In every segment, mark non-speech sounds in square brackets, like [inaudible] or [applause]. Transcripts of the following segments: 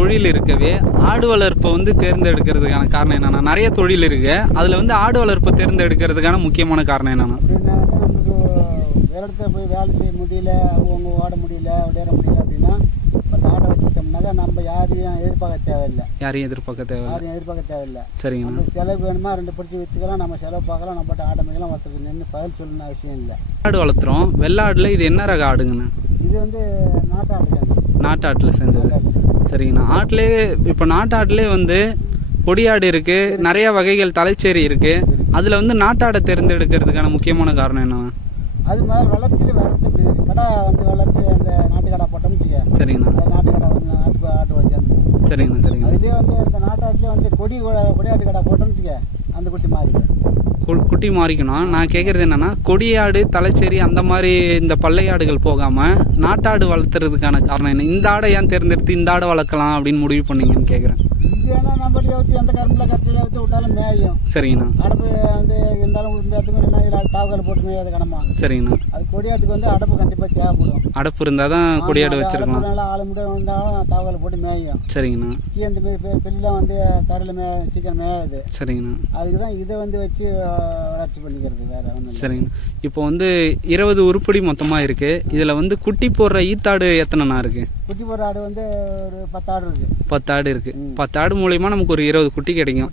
தொழில் இருக்கவே ஆடு வளர்ப்பை வந்து தேர்ந்தெடுக்கிறதுக்கான காரணம் என்னன்னா நிறைய தொழில் இருக்கு. அதில் வந்து ஆடு வளர்ப்பை தேர்ந்தெடுக்கிறதுக்கான முக்கியமான காரணம் என்னன்னா வேறு இடத்துல போய் வேலை செய்ய முடியல அவங்க ஓட முடியல விளையாட முடியல அப்படின்னா இப்போ ஆட்டை வச்சுக்கிட்டோம்னாக்கா நம்ம யாரையும் எதிர்பார்க்க தேவையில்லை. யாரையும் எதிர்பார்க்க தேவை யாரையும் எதிர்பார்க்க தேவையில்லை. நம்ம செலவு வேணுமா ரெண்டு பிடிச்சி விற்றுக்கலாம் நம்ம செலவு பார்க்கலாம் நம்ம பாட்டு ஆட்டை மேய்க்கலாம் ஒருத்தருக்கு நின்று பதில் சொல்லணும்னு அவசியம் இல்லை. ஆடு வளர்த்துறோம். வெள்ளாடுல இது என்ன ரக ஆடுங்கண்ணா? இது வந்து நாட்டு ஆடு தான் நாட்டாட்டில் சேர்ந்தது. சரிங்கண்ணா. ஆட்டிலே இப்போ நாட்டாட்டிலே வந்து கொடியாடு இருக்கு நிறைய வகைகள் தலைச்சேரி இருக்கு. அதில் வந்து நாட்டாடை தேர்ந்தெடுக்கிறதுக்கான முக்கியமான காரணம் என்னண்ணா அது மாதிரி வளர்ச்சியில் இருக்கு கடை வந்து வளர்ச்சி அந்த நாட்டு கடை போட்டோம்னு வச்சுக்க சரிங்கண்ணா. அந்த நாட்டு கடை வந்து நாட்டு ஆட்டு வச்சு சரிங்கண்ணா சரிங்கண்ணா. அதுலேயே வந்து இந்த நாட்டாட்டுலேயே வந்து கொடி கொடியாட்டு கடை போட்டோம்னு வச்சுக்க அந்த குட்டி மாறிடு கு- குட்டி மாறிக்கணும். நான் கேட்குறது என்னென்னா கொடியாடு தலைச்சேரி அந்த மாதிரி இந்த பள்ளையாடுகள் போகாமல் நாட்டாடு வளர்த்துறதுக்கான காரணம் என்ன? இந்த ஆடை ஏன் தேர்ந்தெடுத்து இந்த ஆடை வளர்க்கலாம் அப்படின்னு முடிவு பண்ணீங்கன்னு கேட்குறேன் ஏன்னா நம்ம ஊற்றி எந்த கரும்பில் ஊற்றி விட்டாலும் மேயும். சரிங்கண்ணா. அடப்பு வந்து இருந்தாலும் உண்மையாத்துக்கும் இதில் தாவல் போட்டு மேயாத கடமா சரிங்கண்ணா. அது கொடியாட்டுக்கு வந்து அடப்பு கண்டிப்பாக தேவைப்படும். அடப்பு இருந்தால் தான் கொடியாடு வச்சிருக்கலாம். நல்லா ஆளு வந்தாலும் தாவல் போட்டு மேயும். சரிங்கண்ணா. கீ அந்த பெல்லாம் வந்து தரையில் மே சீக்கிரம் மேயாது. சரிங்கண்ணா. அதுக்கு தான் இதை வந்து வச்சு வளர்ச்சி பண்ணிக்கிறது. வேற ஒன்றும் சரிங்கண்ணா. இப்போ வந்து இருபது உருப்படி மொத்தமாக இருக்குது இதில் வந்து குட்டி போடுற ஈத்தாடு எத்தனைண்ணா இருக்குது குட்டி போடுற ஆடு வந்து ஒரு பத்து ஆடு இருக்கு. பத்து ஆடு இருக்குது பத்து ஆடு மூலயமா நமக்கு ஒரு இருபது குட்டி கிடைக்கும்.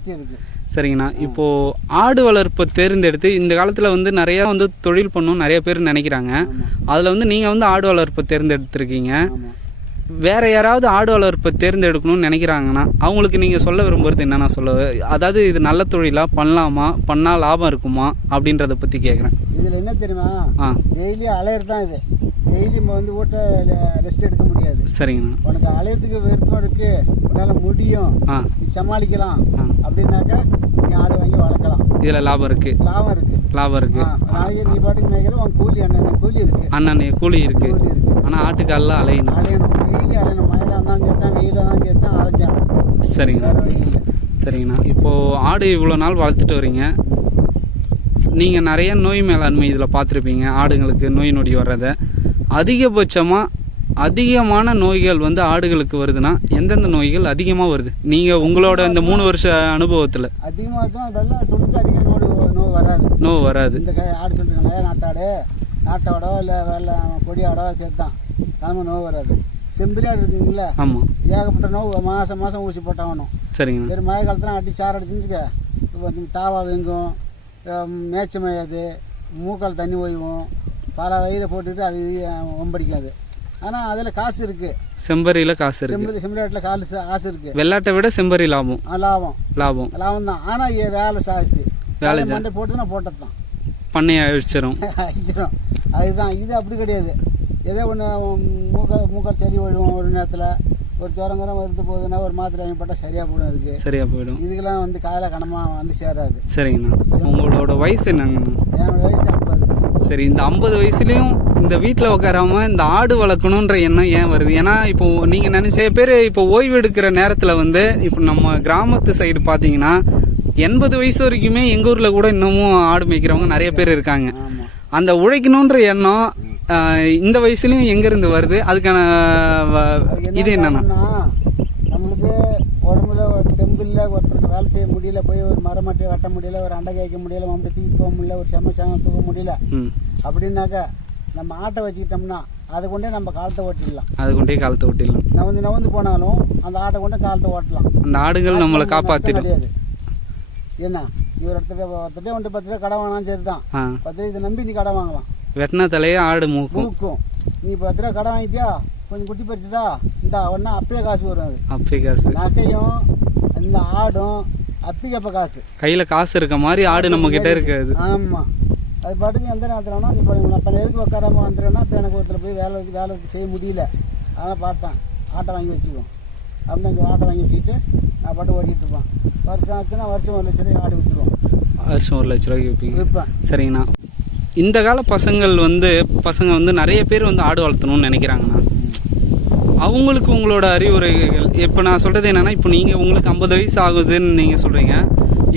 சரிங்கண்ணா. இப்போது ஆடு வளர்ப்பை தேர்ந்தெடுத்து இந்த காலத்தில் வந்து நிறையா வந்து தொழில் பண்ணணும் நிறைய பேர் நினைக்கிறாங்க. அதில் வந்து நீங்கள் வந்து ஆடு வளர்ப்பை தேர்ந்தெடுத்திருக்கீங்க. வேற யாராவது ஆடு வளர்ப்பை தேர்ந்தெடுக்கணும்னு நினைக்கிறாங்கன்னா அவங்களுக்கு நீங்கள் சொல்ல விரும்புறது என்னென்ன சொல்ல அதாவது இது நல்ல தொழிலா பண்ணலாமா பண்ணால் லாபம் இருக்குமா அப்படின்றத பற்றி கேட்குறேன் இதில் என்ன தெரியுமா? ஆ. டெய்லி அலையிறது தான் இது. டெய்லி நம்ம வந்து வீட்டை ரெஸ்ட் எடுக்க முடியாது. சரிங்கண்ணா. உனக்கு அலையத்துக்கு விருப்பம் இருக்கு உன்னால முடியும். சமாளிக்கலாம். ஆ. அப்படின்னாக்கா நீ ஆடு வாங்கி வளர்க்கலாம். இதில் லாபம் இருக்குது லாபம் இருக்கு. லாபம் இருக்குது ஆ, நாளைக்கு நீ பாட்டுக்கு மேய்க்கிற உன் கூலி என்ன கூலி இருக்கு. அண்ணன் கூலி இருக்கு. ஆனால் ஆட்டுக்காலில் அலையணும். அலையணும். டெய்லி அலையணும். மழையில இருந்தாலும் சேர்த்தான் வெயில இருந்தாலும் சேர்த்தான் அலைஞ்சான். சரிங்கண்ணா. சரிங்கண்ணா. இப்போது ஆடு இவ்வளோ நாள் வளர்த்துட்டு வரீங்க. நீங்கள் நிறைய நோய் மேலாண்மை இதில் பார்த்துருப்பீங்க. ஆடுங்களுக்கு நோய் நொடி வர்றதை. அதிகபட்சமாக அதிகமான நோய்கள் வந்து ஆடுகளுக்கு வருதுன்னா எந்தெந்த நோய்கள் அதிகமாக வருது? நீங்கள் உங்களோட இந்த மூணு வருஷ அனுபவத்தில். நோய் வராது. நோய் வராது. இந்த ஆடு சொல்லிருக்காங்க நாட்டாடு நாட்டாடோ இல்லை வெள்ளை கொடி ஆடோ சேர்த்தான் கிளம்ப நோய் வராது. செம்பிலி ஆடு இருக்குங்களா ஆமாம் ஏகப்பட்ட நோய் மாதம் மாதம் ஊசி போட்டாகணும் சரிங்கண்ணா வேறு மழை காலத்தில் அடி சார் அடிச்சுக்க இப்போ தாவா வெங்கும் மேய்ச்ச மேயாது மூக்கால் தண்ணி ஓய்வும் பல வயிறு போட்டுட்டு அது ஒம்படிக்கும் அது ஆனால் அதில் காசு இருக்குது செம்பரியில் காசு இருக்குது செம்பிலி செம்பிலாட்டில் காசு காசு இருக்குது வெள்ளாட்டை விட செம்பரி லாபம். லாபம். லாபம். லாபம் தான் ஆனால் வேலை ஜாஸ்தி வேலை மண்டை போட்டு நான் போட்டது தான் பண்ணையை அழிச்சிரும். [laughs] அடிச்சிடும் அதுதான் இது அப்படி கிடையாது. ஏதோ ஒன்று மூக்கால் மூக்கால் சரி விழுவோம் ஒரு நேரத்தில். ஒரு துறங்குறம் வருது போகுதுன்னா ஒரு மாத்திரை வாங்கி போட்டால் சரியாக போடும் அதுக்கு. சரியாக போயிடும். இதுக்கெல்லாம் வந்து காலையில் கனமாக வந்து சேராது. சரிங்கண்ணா. உங்களோட வயசு என்னங்கண்ணா? என்னோட வயசு சரி இந்த ஐம்பது வயசுலேயும் இந்த வீட்டில் உட்காராம இந்த ஆடு வளர்க்கணுன்ற எண்ணம் ஏன் வருது? ஏன்னா இப்போ நீங்கள் நினைச்ச பேர் இப்போ ஓய்வு எடுக்கிற நேரத்தில் வந்து இப்போ நம்ம கிராமத்து சைடு பார்த்தீங்கன்னா எண்பது வயசு வரைக்குமே எங்கள் ஊரில் கூட இன்னமும் ஆடு மேய்க்கிறவங்க நிறைய பேர் இருக்காங்க. அந்த உழைக்கணுன்ற எண்ணம் இந்த வயசுலேயும் எங்கேருந்து வருது? அதுக்கான இது என்னன்னா இல்லை ஒருத்தருக்கு வேலை செய்ய முடியல போய் ஒரு மரமட்டையை வெட்ட முடியல ஒரு அண்டை காய்க்க முடியல மம்பட்டி தூக்கி போக முடியல ஒரு செம்ம சேம தூக்க முடியல. அப்படின்னாக்கா நம்ம ஆட்டை வச்சுக்கிட்டோம்னா அதை கொண்டே நம்ம காலத்தை ஓட்டிடலாம். அது கொண்டே காலத்தை விட்டிடலாம் நவந்து நவந்து போனாலும் அந்த ஆட்டை கொண்டு காலத்தை ஓட்டலாம். அந்த ஆடுகள் நம்மளை காப்பாற்றிடும் கிடையாது என்ன நீ ஒரு இடத்துக்கு ஒருத்தட்டே ஒன்று பத்து ரூபா கடை வாங்கினாலும் சரி தான் பத்து ரூபா இதை நம்பி நீ கடை வாங்கலாம். வெட்டின தலையே ஆடு மூக்கும். மூக்கும். நீ பத்து ரூபா கடை வாங்கிட்டியா? கொஞ்சம் குட்டி பறிச்சுதா? இந்த ஒன்றா அப்பயே காசு வரும் அது. அப்பே காசு. நகையும் இந்த ஆடும். அப்பிக்கப்ப காசு. கையில் காசு இருக்க மாதிரி ஆடு நம்ம கிட்ட இருக்காது. ஆமாம் அது பாட்டுக்கு எந்த நேரத்தில் வேணால் இப்போ இப்போ எதுக்கு உட்காராம வந்துடுறேன்னா இப்போ எனக்கு ஒருத்தர் போய் வேலை வேலை செய்ய முடியல. அதனால் பார்த்தேன். ஆட்டை வாங்கி வச்சுக்கோ அப்படின்னு இங்கே ஆட்டை வாங்கி வச்சுக்கிட்டு நான் பாட்டு ஓட்டிகிட்டு இருப்பேன். வருஷம் ஆச்சுன்னா வருஷம் ஒரு லட்ச ரூபாய் ஆடு விற்றுருவோம் வருஷம் ஒரு லட்ச ரூபாய்க்கு விற்பீங்க விற்பேன் சரிங்கண்ணா. இந்த கால பசங்கள் வந்து பசங்க வந்து நிறைய பேர் வந்து ஆடு வளர்த்தணும்னு நினைக்கிறாங்கண்ணா. அவங்களுக்கு உங்களோட அறிவுரைகள் இப்போ நான் சொல்கிறது என்னென்னா இப்போ நீங்கள் உங்களுக்கு ஐம்பது வயசு ஆகுதுன்னு நீங்கள் சொல்கிறீங்க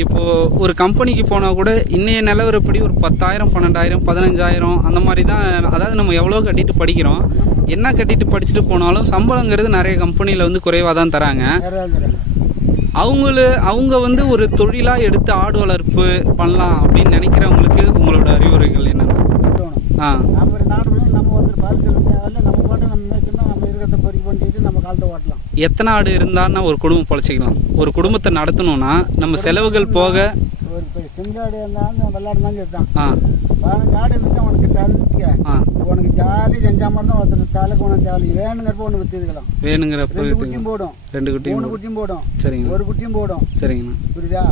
இப்போது ஒரு கம்பெனிக்கு போனால் கூட இன்னைய நிலவரப்படி ஒரு பத்தாயிரம் பன்னெண்டாயிரம் பதினஞ்சாயிரம் அந்த மாதிரி தான் அதாவது நம்ம எவ்வளோ கட்டிட்டு படிக்கிறோம் என்ன கட்டிட்டு படிச்சுட்டு போனாலும் சம்பளங்கிறது நிறைய கம்பெனியில் வந்து குறைவாக தான் தராங்க. அவங்கள அவங்க வந்து ஒரு தொழிலாக எடுத்து ஆடு வளர்ப்பு பண்ணலாம் அப்படின்னு நினைக்கிறவங்களுக்கு உங்களோட அறிவுரைகள் என்னென்ன? ஆ நம்ம ஒரு நாடு போய் நம்ம வந்து பாதிக்கிறது தேவையில்ல நம்ம பாட்டு நம்ம மேய்ச்சோம்னா நம்ம இருக்கிறத பொறுக்கி காலத்தை ஓட்டலாம். எத்தனை ஆடு இருந்தான்னா ஒரு குடும்பம் பொழைச்சிக்கலாம்? ஒரு குடும்பத்தை நடத்தணும்னா நம்ம செலவுகள் போக ஒரு செங்காடு இருந்தாலும் வெள்ளாடு தான் சேர்த்தான் ஆ. பதினஞ்சு ஆடு இருந்துட்டு உனக்கு ஆ. உனக்கு ஜாலி செஞ்சால் மாதிரி தான் ஒருத்தர் தலைக்கு உனக்கு தேவை வேணுங்கிறப்ப ஒன்று விற்றுக்கலாம் வேணுங்கிறப்ப ரெண்டு. குட்டியும் போடும். ரெண்டு குட்டி மூணு குட்டியும் போடும். சரிங்கண்ணா ஒரு குட்டியும் போடும். சரிங்கண்ணா புரியுதா?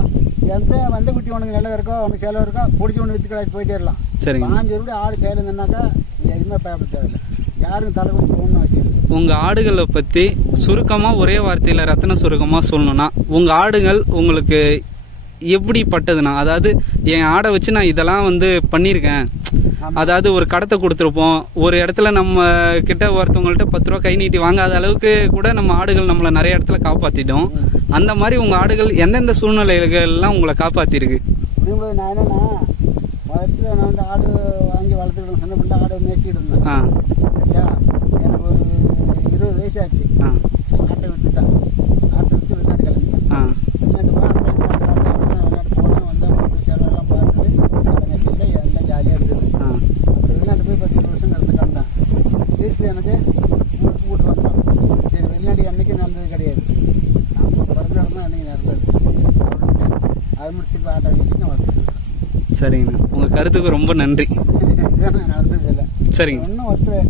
எந்த வந்த குட்டி உனக்கு நல்லா இருக்கோ உனக்கு செலவு இருக்கோ பிடிச்சி ஒன்று விற்று கடாச்சு போயிட்டே இருக்கலாம். சரிங்க. பாஞ்சு ரூபாய் ஆடு கையில் இருந்தனாக்கா நீ எதுவுமே பயப்பட தேவையில்லை. யாருக்கும் தலை குட்டி போகணும்னு அவசியம் இல்லை உங்கள் ஆடுகளை பற்றி சுருக்கமாக ஒரே வார்த்தையில் ரத்தன சுருக்கமாக சொல்லணும்னா உங்கள் ஆடுகள் உங்களுக்கு எப்படி பட்டதுண்ணா அதாவது என் ஆடை வச்சு நான் இதெல்லாம் வந்து பண்ணியிருக்கேன். அதாவது ஒரு கடத்தை கொடுத்துருப்போம். ஒரு இடத்துல நம்ம கிட்ட ஒருத்தவங்கள்ட்ட பத்து ரூபா கை நீட்டி வாங்காத அளவுக்கு கூட நம்ம ஆடுகள் நம்மளை நிறைய இடத்துல காப்பாற்றிட்டோம் அந்த மாதிரி உங்கள் ஆடுகள் எந்தெந்த சூழ்நிலைகள்லாம் உங்களை காப்பாற்றிருக்கு அப்படிங்கும்போது நான் என்னன்னா முதல்ல நான் வந்து ஆடு வாங்கி வளர்த்துக்கிட்டு சின்ன பிள்ளை ஆடு மேய்ச்சிட்டு இருந்தேன். ஆ. சரியா? எனக்கு ஒரு இருபது வயசு ஆச்சு. ஆட்டை விட்டுட்டேன் ஆட்டை விட்டு வெளிநாட்டு கிளம்பிட்டேன் ஆ வெளிநாட்டு போனால் வெளிநாட்டு போனால் வந்தால் போட்டு செலவெல்லாம் பார்த்துட்டு கடமை இல்லை எல்லாம் ஜாலியாக இருக்குது ஆ அப்புறம் வெளிநாட்டு போய் பத்து இருபது வருஷம் கலந்து கண்டேன் திருப்பி எனக்கு ஊருக்கு கூட்டு வந்தோம் சரி வெளிநாடு அன்னைக்கு நடந்தது கிடையாது நம்ம பிறந்த இடம் தான் அன்னைக்கு நடந்தது அது முடிச்சு இப்போ ஆட்டை வச்சு நான் வந்துட்டு சரிங்கண்ணா உங்கள் கருத்துக்கு ரொம்ப நன்றி. [laughs] சரிங்க. இன்னும் ஒருத்தர்